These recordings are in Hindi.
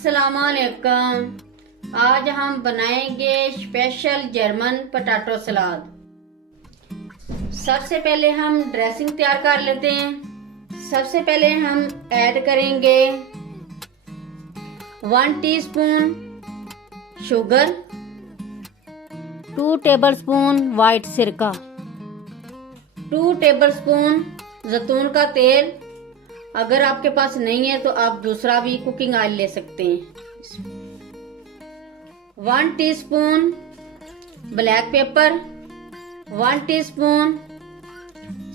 अस्सलामुअलैकुम। आज हम बनाएंगे स्पेशल जर्मन पोटैटो सलाद। सबसे पहले हम ड्रेसिंग तैयार कर लेते हैं। सबसे पहले हम ऐड करेंगे 1 टीस्पून शुगर, 2 टेबलस्पून वाइट सिरका, 2 टेबलस्पून जैतून का तेल। अगर आपके पास नहीं है तो आप दूसरा भी कुकिंग ऑयल ले सकते हैं। 1 teaspoon black pepper, 1 teaspoon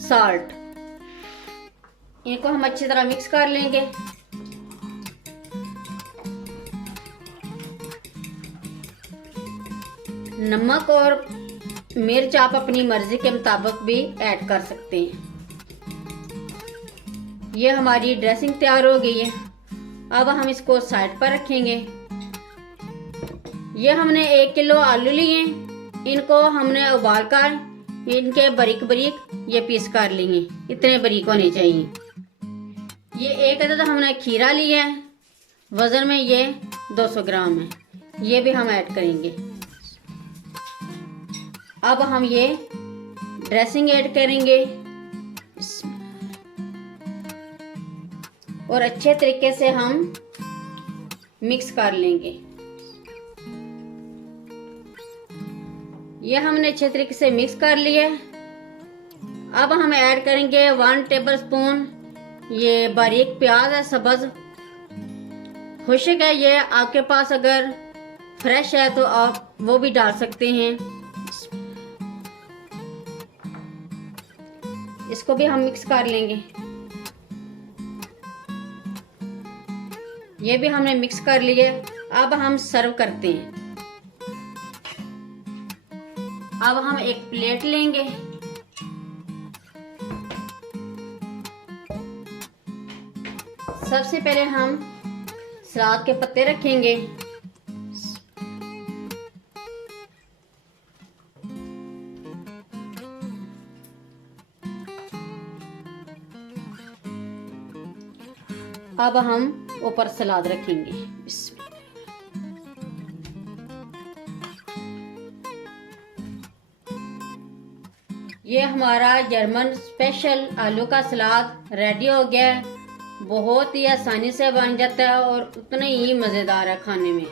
salt. इनको हम अच्छी तरह मिक्स कर लेंगे। नमक और मिर्च आप अपनी मर्जी के मुताबिक भी ऐड कर सकते हैं। ये हमारी ड्रेसिंग तैयार हो गई है। अब हम इसको साइड पर रखेंगे। ये हमने 1 किलो आलू लिए। इनको हमने उबाल कर इनके बारीक बारीक ये पीस कर लेंगे। इतने बारीक होने चाहिए। ये 1 अदद हमने खीरा लिया है। वजन में ये 200 ग्राम है। ये भी हम ऐड करेंगे। अब हम ये ड्रेसिंग ऐड करेंगे और अच्छे तरीके से हम मिक्स कर लेंगे। ये हमने अच्छे तरीके से मिक्स कर लिया। अब हम ऐड करेंगे 1 टेबलस्पून ये बारीक प्याज है, सब्ज खुश्क है। ये आपके पास अगर फ्रेश है तो आप वो भी डाल सकते हैं। इसको भी हम मिक्स कर लेंगे। ये भी हमने मिक्स कर लिए। अब हम सर्व करते हैं। अब हम एक प्लेट लेंगे। सबसे पहले हम सलाद के पत्ते रखेंगे। अब हम ऊपर सलाद रखेंगे। ये हमारा जर्मन स्पेशल आलू का सलाद रेडी हो गया है। बहुत ही आसानी से बन जाता है और उतना ही मज़ेदार है खाने में।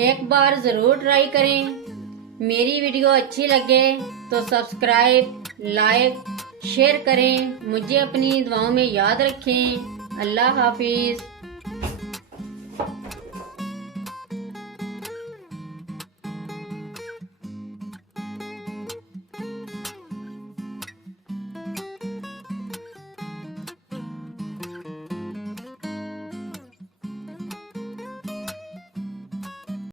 एक बार ज़रूर ट्राई करें। मेरी वीडियो अच्छी लगे तो सब्सक्राइब, लाइक, शेयर करें। मुझे अपनी दुआओं में याद रखें। अल्लाह हाफिज़।